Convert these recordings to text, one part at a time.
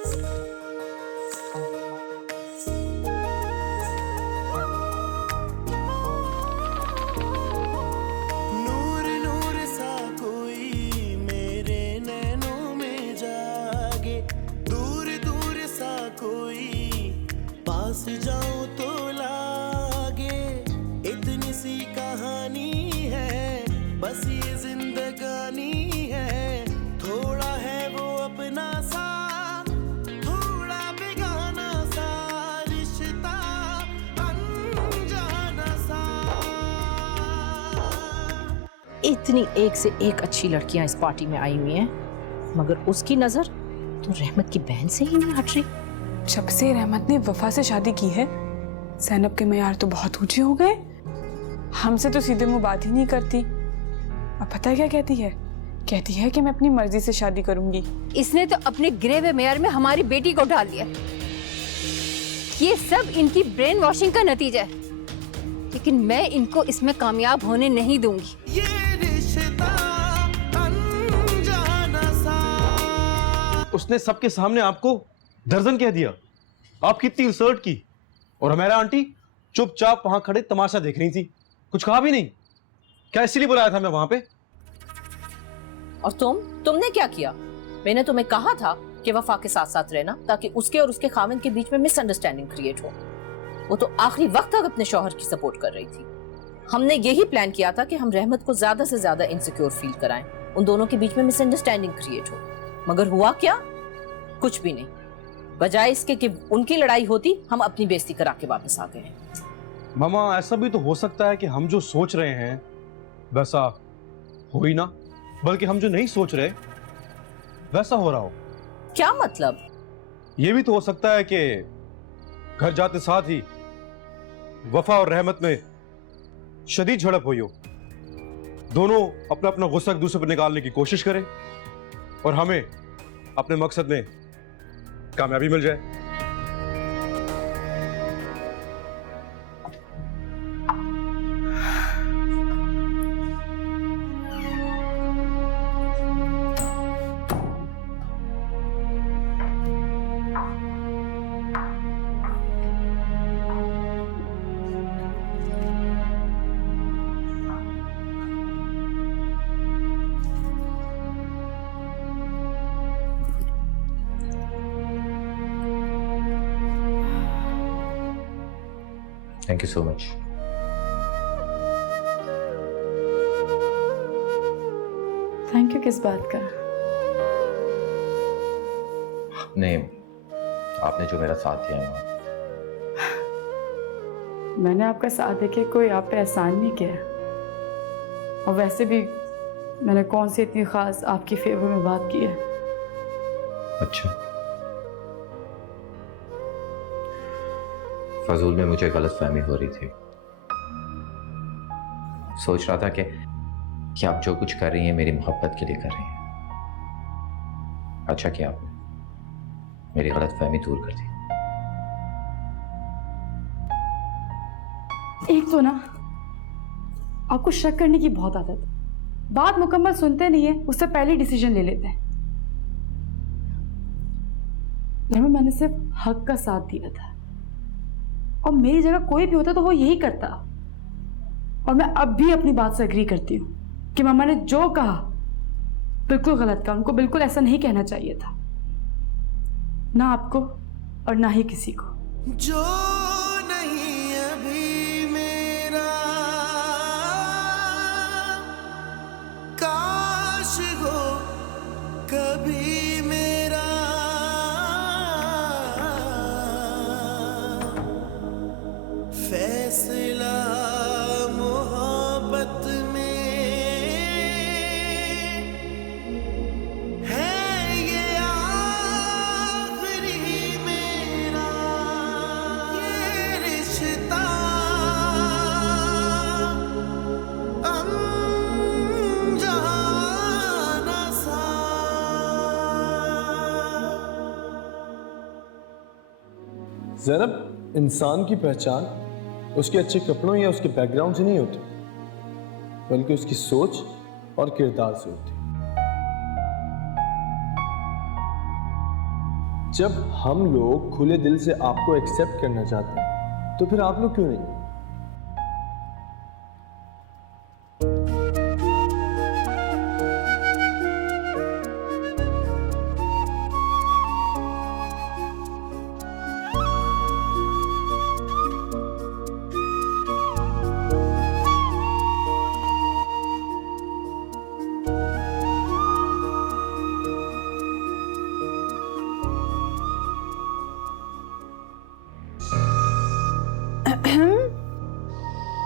नूर नूर सा कोई मेरे नैनों में जागे, दूर दूर सा कोई पास जाऊं तो लागे। इतनी सी कहानी है, बस ये जिंदगानी है। थोड़ा है वो अपना सा, थोड़ा बेगाना सा, रिश्ता अनजाना सा। इतनी एक से एक अच्छी लड़कियां इस पार्टी में आई हुई हैं, मगर उसकी नजर तो रहमत की बहन से ही नहीं हट रही। जब से रहमत ने वफा से शादी की है, ज़ैनब के मयार तो बहुत ऊंचे हो गए। हमसे तो सीधे मुंह बात ही नहीं करती। अब पता है क्या कहती है? कहती है कि मैं अपनी मर्जी से शादी करूंगी। इसने तो अपने गिरे हुए मेयर में हमारी बेटी को डाल दिया। ये सब इनकी ब्रेन वॉशिंग का नतीजा है, लेकिन मैं इनको इसमें कामयाब होने नहीं दूंगी। ये रिश्ता अनजाना सा। उसने सबके सामने आपको दर्जन कह दिया, आप कितनी इंसल्ट की, और हमारा आंटी चुपचाप वहां खड़े तमाशा देख रही थी, कुछ कहा भी नहीं। क्या इसीलिए बुलाया था मैं वहां पे? और तुमने क्या किया? मैंने तुम्हें कहा था कि वफा के साथ साथ रहना, ताकि उसके और उसके खाविंद के बीच में मिसअंडरस्टैंडिंग क्रिएट हो। वो तो आखिरी वक्त तक अपने शौहर की सपोर्ट कर रही थी। हमने यही प्लान किया था कि हम रहमत को ज्यादा से ज्यादा इनसिक्योर फील कराएं, उन दोनों के बीच में मिसअंडरस्टैंडिंग क्रिएट हो। मगर हुआ क्या? कुछ भी नहीं। बजाय इसके कि उनकी लड़ाई होती, हम अपनी बेइज्जती करा के वापस आ गए हैं। मामा, ऐसा भी तो हो सकता है कि हम जो सोच रहे हैं वैसा हो ही ना, बल्कि हम जो नहीं सोच रहे वैसा हो रहा हो। क्या मतलब? यह भी तो हो सकता है कि घर जाते साथ ही वफा और रहमत में शदीद झड़प हुई हो, दोनों अपना अपना गुस्सा एक दूसरे पर निकालने की कोशिश करें और हमें अपने मकसद में कामयाबी मिल जाए। Thank you so much. Thank you किस बात का? आपने जो मेरा साथ दिया है। मैंने आपका साथ देके कोई आप पे एहसान नहीं किया, और वैसे भी मैंने कौन सी इतनी खास आपकी फेवर में बात की है? अच्छा, फजूल में मुझे गलतफहमी हो रही थी। सोच रहा था कि आप जो कुछ कर रही हैं मेरी मोहब्बत के लिए कर रही हैं। अच्छा किया आपने मेरी गलतफहमी दूर कर दी। एक तो ना आपको शक करने की बहुत आदत है। बात मुकम्मल सुनते नहीं है, उससे पहले डिसीजन ले लेते हैं। मैंने सिर्फ हक का साथ दिया था, और मेरी जगह कोई भी होता तो वो यही करता। और मैं अब भी अपनी बात से एग्री करती हूँ कि मम्मा ने जो कहा बिल्कुल गलत कहा। उनको बिल्कुल ऐसा नहीं कहना चाहिए था, ना आपको और ना ही किसी को। जो नहीं अभी मेरा, काश हो कभी मेरा। फैसला मोहब्बत में है ये आखिरी मेरा। ये रिश्ता अनजाना सा। ज़ैनब, इंसान की पहचान उसके अच्छे कपड़ों या उसके बैकग्राउंड से नहीं होती, बल्कि उसकी सोच और किरदार से होती। जब हम लोग खुले दिल से आपको एक्सेप्ट करना चाहते हैं तो फिर आप लोग क्यों नहीं?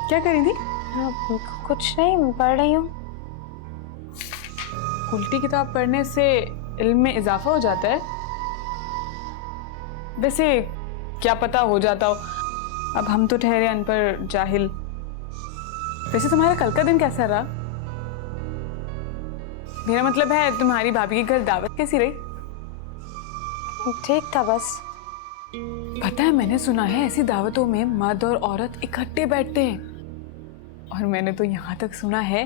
क्या करी थी? कुछ नहीं, पढ़ रही हूँ। उल्टी किताब पढ़ने से इल्म में इजाफा हो जाता है? वैसे क्या पता हो जाता हो, अब हम तो ठहरे अनपढ़ जाहिल। वैसे तुम्हारा कल का दिन कैसा रहा? मेरा मतलब है तुम्हारी भाभी के घर दावत कैसी रही? ठीक था बस। पता है, मैंने सुना है ऐसी दावतों में मर्द और औरत इकट्ठे बैठते हैं। और मैंने तो यहाँ तक सुना है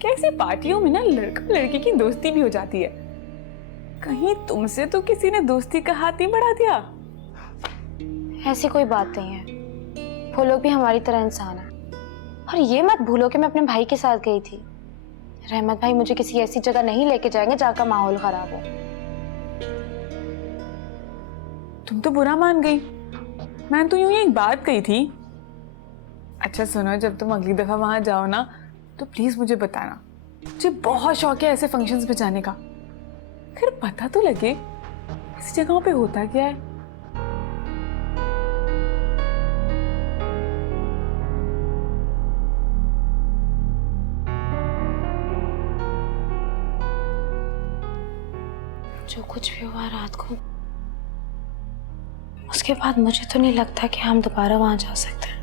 कि ऐसी पार्टियों में ना लड़का लड़की की दोस्ती भी हो जाती है। कहीं तुमसे तो किसी ने दोस्ती का हाथ नहीं बढ़ा दिया? ऐसी कोई बात नहीं है, वो लोग भी हमारी तरह इंसान है। और ये मत भूलो कि मैं अपने भाई के साथ गई थी। रहमत भाई मुझे किसी ऐसी जगह नहीं लेके जाएंगे जहाँ का माहौल खराब हो। तुम तो बुरा मान गई। मैंने तो यूं ही एक बात कही थी। अच्छा सुनो, जब तुम अगली दफा वहां जाओ ना तो प्लीज मुझे बताना। मुझे बहुत शौक है ऐसे फंक्शंस पे जाने का। फिर पता तो लगे इस जगहों पे होता क्या है। जो कुछ भी हुआ रात को, उसके बाद मुझे तो नहीं लगता कि हम दोबारा वहां जा सकते हैं।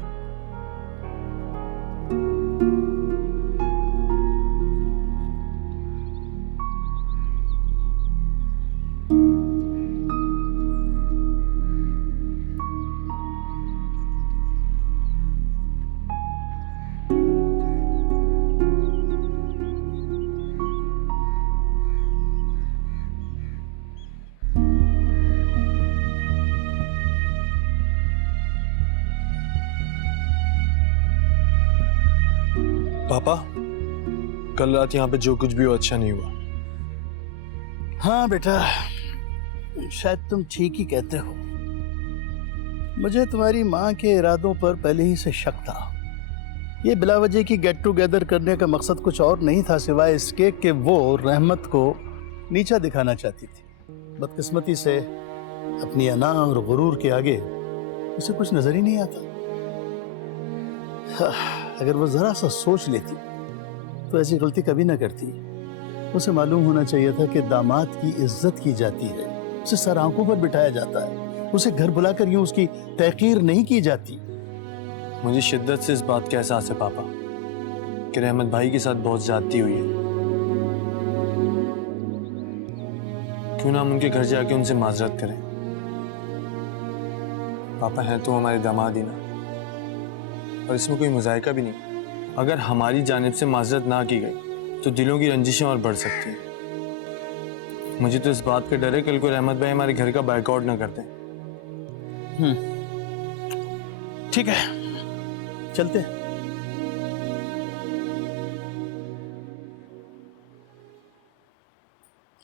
पापा, कल रात यहाँ पे जो कुछ भी हो अच्छा नहीं हुआ। हाँ बेटा, शायद तुम ठीक ही कहते हो। मुझे तुम्हारी माँ के इरादों पर पहले ही से शक था। ये बिलावजह की गेट टुगेदर करने का मकसद कुछ और नहीं था सिवाय इसके कि वो रहमत को नीचा दिखाना चाहती थी। बदकिस्मती से अपनी अना और गुरूर के आगे उसे कुछ नजर ही नहीं आता। अगर वो जरा सा सोच लेती तो ऐसी गलती कभी ना करती। उसे मालूम होना चाहिए था कि दामाद की इज्जत की जाती है, उसे सर आंखों पर बिठाया जाता है, उसे घर बुलाकर यूं उसकी तहकीर नहीं की जाती। मुझे शिद्दत से इस बात का एहसास है पापा कि रहमत भाई के साथ बहुत ज्यादती हुई है। क्यों ना हम उनके घर जाके उनसे माजरत करें। पापा हैं तो हमारे दामाद ही ना, और इसमें कोई मुजायका भी नहीं। अगर हमारी जानिब से माजरत ना की गई तो दिलों की रंजिशें और बढ़ सकती हैं। मुझे तो इस बात का डर है कल को रहमत भाई हमारे घर का बाइकआउट ना करते। ठीक है, चलते हैं।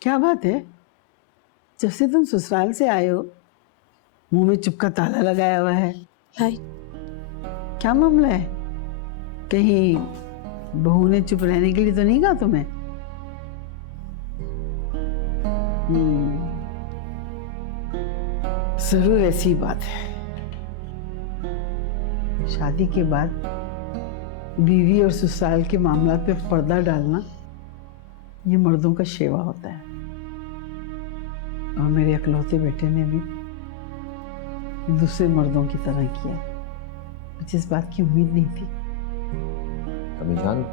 क्या बात है? जब से तुम ससुराल से आए हो मुंह में चुप का ताला लगाया हुआ है। भाई, क्या मामला है? कहीं बहू ने चुप रहने के लिए तो नहीं कहा तुम्हें? जरूर ऐसी बात है। शादी के बाद बीवी और ससुराल के मामला पे पर्दा डालना ये मर्दों का शेवा होता है। और मेरे इकलौते बेटे ने भी दूसरे मर्दों की तरह किया। मुझे इस बात की उम्मीद नहीं थी। अम्मी जान,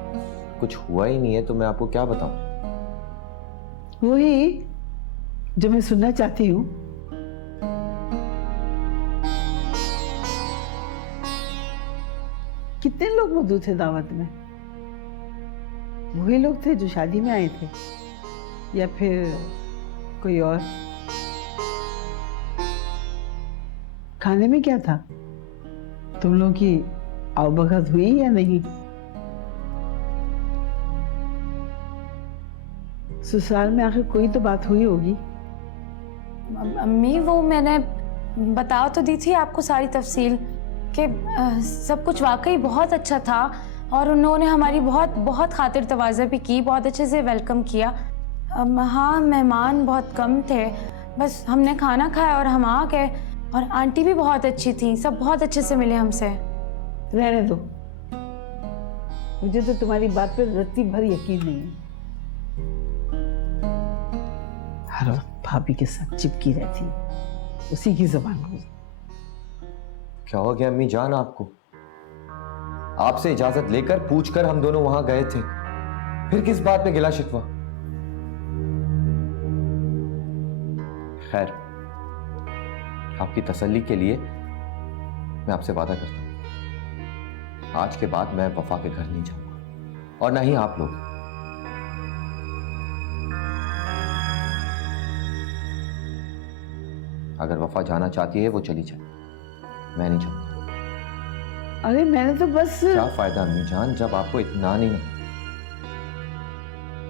कुछ हुआ ही नहीं है तो मैं आपको क्या बताऊं? वही जो मैं सुनना चाहती हूँ। कितने लोग मौजूद थे दावत में? वही लोग थे जो शादी में आए थे या फिर कोई और? खाने में क्या था? तुम लोगों की आवभगत हुई या नहीं? ससुराल में आखिर कोई तो बात हुई होगी। अम्मी वो मैंने बता तो दी थी आपको सारी तफसील कि सब कुछ वाकई बहुत अच्छा था और उन्होंने हमारी बहुत बहुत खातिर तवाज़ा भी की, बहुत अच्छे से वेलकम किया। हाँ मेहमान बहुत कम थे, बस हमने खाना खाया और हम आ गए। और आंटी भी बहुत अच्छी थी, सब बहुत अच्छे से मिले हमसे। रहने दो, मुझे तो तुम्हारी बात पे रत्ती भर यकीन नहीं है। हर वक्त भाभी के साथ चिपकी रहती है, उसी की जबान को। क्या हो गया अम्मी जान आपको? आपसे इजाजत लेकर पूछकर हम दोनों वहां गए थे, फिर किस बात पे गिला शिकवा? खैर, आपकी तसल्ली के लिए मैं आपसे वादा करता हूं, आज के बाद मैं वफा के घर नहीं जाऊंगा और ना ही आप लोग। अगर वफा जाना चाहती है वो चली जाए, मैं नहीं चाहूंगा। अरे मैंने तो बस। क्या फायदा अम्मी जान जब आपको इत्मीनान ही नहीं।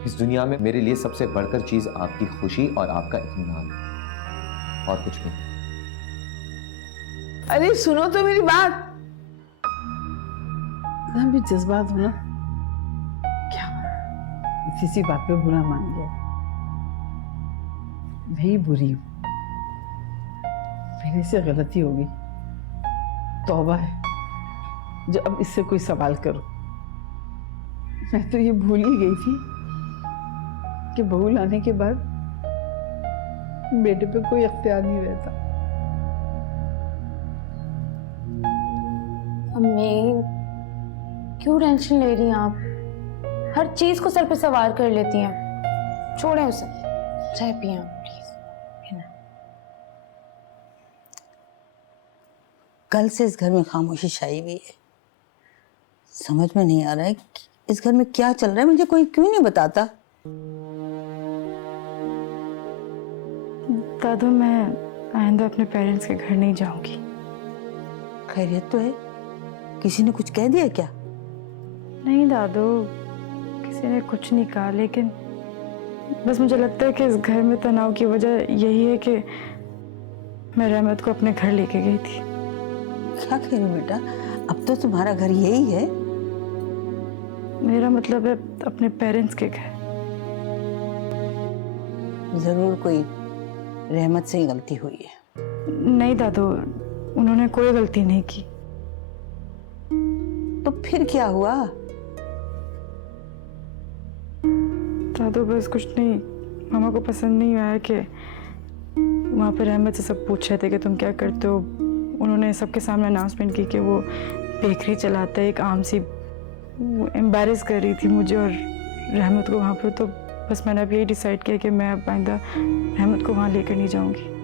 इस दुनिया में मेरे लिए सबसे बढ़कर चीज आपकी खुशी और आपका इत्मीनान, और कुछ नहीं। अरे सुनो तो मेरी बात। ना भी जज्बात हो ना, क्या किसी बात पे बुरा मान गया, मैं ही बुरी हूं, मेरे से गलती होगी, तौबा है जो अब इससे कोई सवाल करो। मैं तो ये भूल ही गई थी कि बहू लाने के बाद बेटे पे कोई अख्तियार नहीं रहता। अम्मी क्यों टेंशन ले रही हैं आप? हर चीज को सर पे सवार कर लेती हैं। छोड़ें उसे, चाय पिए प्लीज। कल से इस घर में खामोशी छाई हुई है। समझ में नहीं आ रहा है कि इस घर में क्या चल रहा है, मुझे कोई क्यों नहीं बताता। दादू मैं आइंदा अपने पेरेंट्स के घर नहीं जाऊंगी। खैरियत तो है? किसी ने कुछ कह दिया क्या? नहीं दादू, किसी ने कुछ नहीं कहा, लेकिन बस मुझे लगता है कि इस घर में तनाव की वजह यही है कि मैं रहमत को अपने घर लेके गई थी। क्या कह रही हो बेटा, अब तो तुम्हारा घर यही है। मेरा मतलब है अपने पेरेंट्स के घर। जरूर कोई रहमत से ही गलती हुई है। नहीं दादू, उन्होंने कोई गलती नहीं की। तो फिर क्या हुआ? दादू बस कुछ नहीं, मामा को पसंद नहीं आया कि वहाँ पर रहमत से सब पूछ रहे थे कि तुम क्या करते हो। उन्होंने सबके सामने अनाउंसमेंट की कि वो बेकरी चलाता है, एक आम सी। वो एम्बैरेस कर रही थी मुझे और रहमत को वहाँ पर। तो बस मैंने अब यही डिसाइड किया कि मैं अब आइंदा रहमत को वहाँ लेकर नहीं जाऊंगी।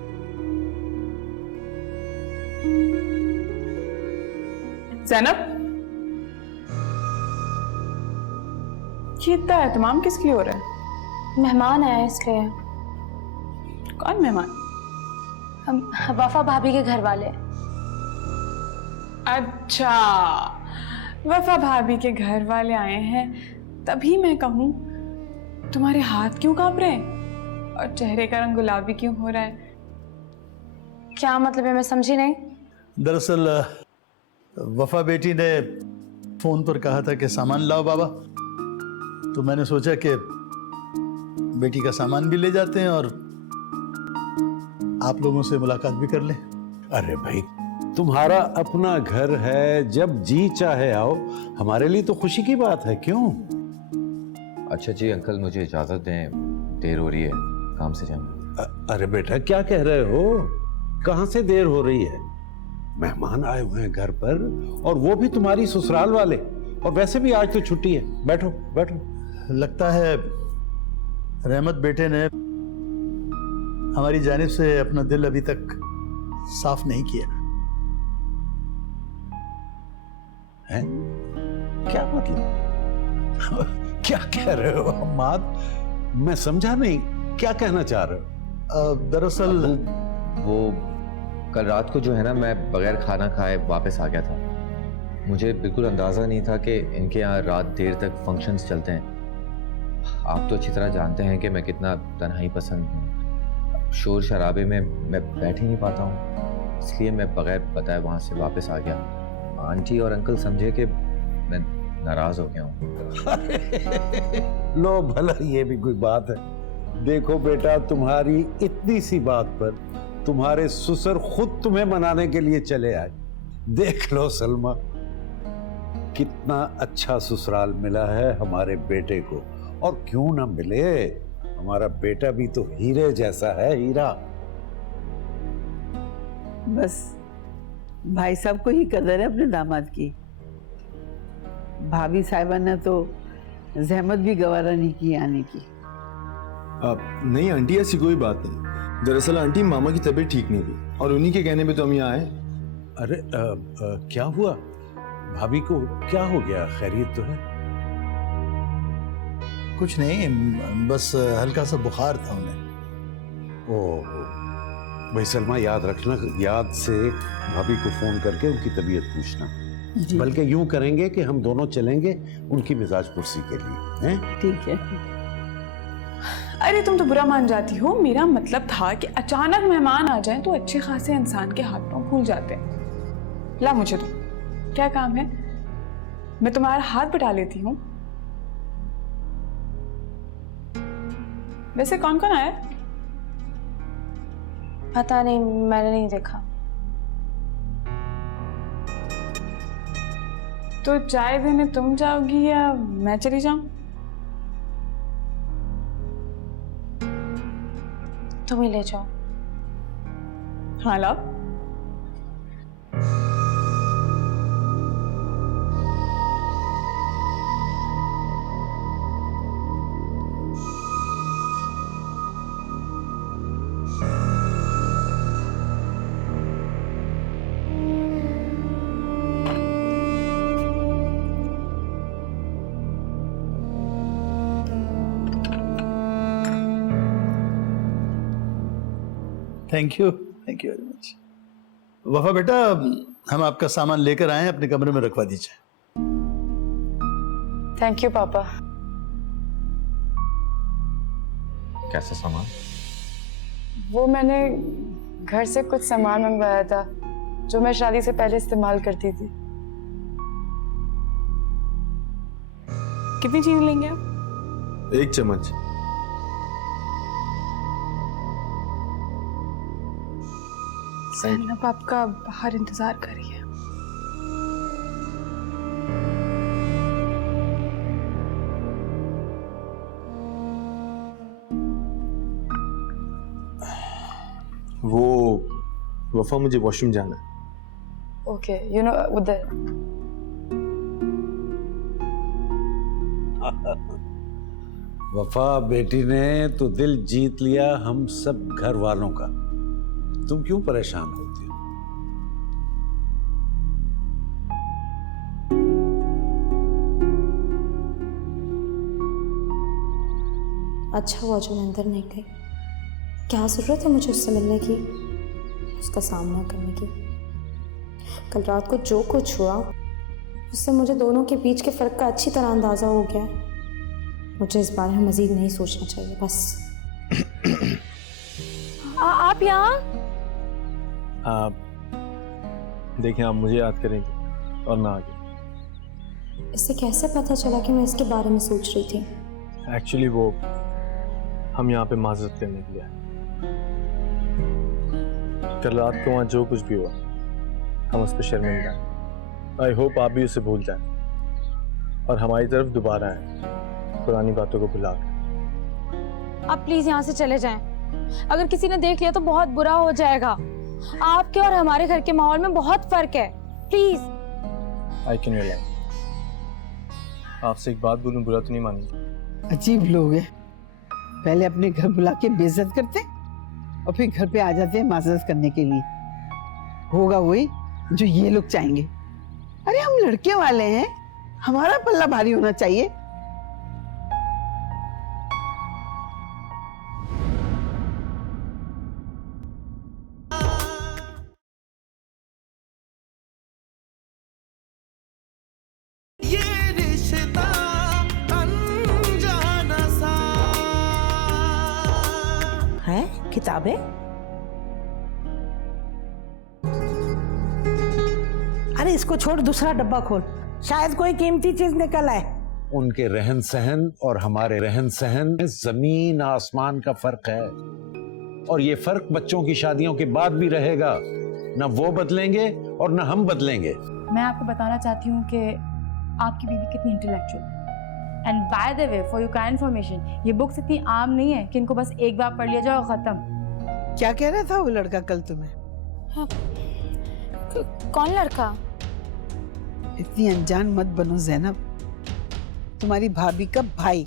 ज़ैनब, ये इतना एहतमाम किस लिए हो रहा है? मेहमान आया इसलिए। कौन मेहमान? वफा भाभी के घर वाले। अच्छा, वफा भाभी के घर वाले आए हैं, तभी मैं कहूँ तुम्हारे हाथ क्यों कांप रहे हैं और चेहरे का रंग गुलाबी क्यों हो रहा है? क्या मतलब है, मैं समझी नहीं। दरअसल वफा बेटी ने फोन पर कहा था कि सामान लाओ बाबा, तो मैंने सोचा कि बेटी का सामान भी ले जाते हैं और आप लोगों से मुलाकात भी कर लें। अरे भाई, तुम्हारा अपना घर है, जब जी चाहे आओ, हमारे लिए तो खुशी की बात है। क्यों? अच्छा जी अंकल, मुझे इजाजत दें, देर हो रही है, काम से जाऊंगा। अरे बेटा क्या कह रहे हो? कहां से देर हो रही है? मेहमान आए हुए हैं घर पर, और वो भी तुम्हारी ससुराल वाले, और वैसे भी आज तो छुट्टी है। बैठो बैठो। लगता है रहमत बेटे ने हमारी जानिब से अपना दिल अभी तक साफ नहीं किया है। क्या मतलब? क्या कह रहे हो अम्माद? मैं समझा नहीं, क्या कहना चाह रहे हो? दरअसल वो कल रात को जो है ना, मैं बगैर खाना खाए वापस आ गया था। मुझे बिल्कुल अंदाज़ा नहीं था कि इनके यहाँ रात देर तक फंक्शंस चलते हैं। आप तो अच्छी तरह जानते हैं कि मैं कितना तन्हाई पसंद हूँ। शोर शराबे में मैं बैठ ही नहीं पाता हूँ, इसलिए मैं बगैर बताए वहाँ से वापस आ गया। आंटी और अंकल समझे कि मैं नाराज़ हो गया हूँ। लो भला ये भी कोई बात है। देखो बेटा, तुम्हारी इतनी सी बात पर तुम्हारे ससुर खुद तुम्हें मनाने के लिए चले आए। देख लो सलमा, कितना अच्छा ससुराल मिला है हमारे बेटे को। और क्यों ना मिले, हमारा बेटा भी तो हीरे जैसा है, हीरा। बस भाई साहब को ही कदर है अपने दामाद की। भाभी साहिबा ने तो जहमत भी गवारा नहीं की आने की। नहीं आंटी, ऐसी कोई बात नहीं। दरअसल आंटी, मामा की तबीयत ठीक नहीं थी और उन्हीं के कहने पे तो हम यहाँ आए। अरे क्या हुआ? भाभी को क्या हो गया? खैरियत तो है? कुछ नहीं, बस हल्का सा बुखार था उन्हें। ओह भाई सलमा, याद रखना, याद से भाभी को फोन करके उनकी तबीयत पूछना। बल्कि यूं करेंगे कि हम दोनों चलेंगे उनकी मिजाज पुरसी के लिए, हैं? ठीक है। अरे तुम तो बुरा मान जाती हो। मेरा मतलब था कि अचानक मेहमान आ जाएं तो अच्छे खासे इंसान के हाथ पांव फूल जाते हैं। ला मुझे तो क्या काम है, मैं तुम्हारा हाथ बटा लेती हूँ। वैसे कौन कौन आया? पता नहीं, मैंने नहीं देखा। तो चाय देने तुम जाओगी या मैं चली जाऊं? तुम ही ले जाओ। हाँ लाओ। Thank you very much. वफा बेटा, हम आपका सामान लेकर आए हैं, अपने कमरे में रखवा दीजिए। थैंक यू पापा। कैसा सामान? वो मैंने घर से कुछ सामान मंगवाया था जो मैं शादी से पहले इस्तेमाल करती थी। कितनी चीनी लेंगे आप? 1 चम्मच। ज़ैनब आपका बाहर इंतजार कर रही है। वो वफा, मुझे वॉशरूम जाना है। ओके, यू नो उधर। वफा बेटी ने तो दिल जीत लिया हम सब घर वालों का। तुम क्यों परेशान होती हो? अच्छा हुआ जो मैं अंदर नहीं गई। क्या जरूरत है मुझे उससे मिलने की, उसका सामना करने की। कल रात को जो कुछ हुआ उससे मुझे दोनों के बीच के फर्क का अच्छी तरह अंदाजा हो गया। मुझे इस बारे में मजीद नहीं सोचना चाहिए बस। आप यहाँ? आप देखें, आप मुझे याद करेंगे और ना आगे। इससे कैसे पता चला कि मैं इसके बारे में सोच रही थी? एक्चुअली वो हम यहाँ पे माजरत करने के लिए आए। कल रात को वहाँ जो कुछ भी हुआ हम उस पर शर्मिंदा हैं। आई होप आप भी उसे भूल जाएं और हमारी तरफ दोबारा आए, पुरानी बातों को भुला कर। आप प्लीज यहाँ से चले जाएं। अगर किसी ने देख लिया तो बहुत बुरा हो जाएगा। आपके और हमारे घर के माहौल में बहुत फर्क है, प्लीज। I can realise. आपसे एक बात बोलूं, बुरा तो नहीं मानेंगे? अजीब लोग हैं, पहले अपने घर बुला के बेइज्जत करते और फिर घर पे आ जाते हैं माजरत करने के लिए। होगा वही जो ये लोग चाहेंगे। अरे हम लड़के वाले हैं, हमारा पल्ला भारी होना चाहिए। किताबें? अरे इसको छोड़, दूसरा डब्बा खोल, शायद कोई कीमती चीज निकल आए। उनके रहन सहन और हमारे रहन सहन में जमीन आसमान का फर्क है, और ये फर्क बच्चों की शादियों के बाद भी रहेगा। न वो बदलेंगे और न हम बदलेंगे। मैं आपको बताना चाहती हूँ कि आपकी बीवी कितनी इंटेलेक्चुअल है। And by the way, for your kind information, ये बुक्स इतनी आम नहीं है कि इनको बस एक बार पढ़ लिया जाए और खत्म। क्या कह रहा था वो लड़का कल तुम्हें? कौन लड़का? इतनी अनजान मत बनो ज़ैनब, तुम्हारी भाभी का भाई।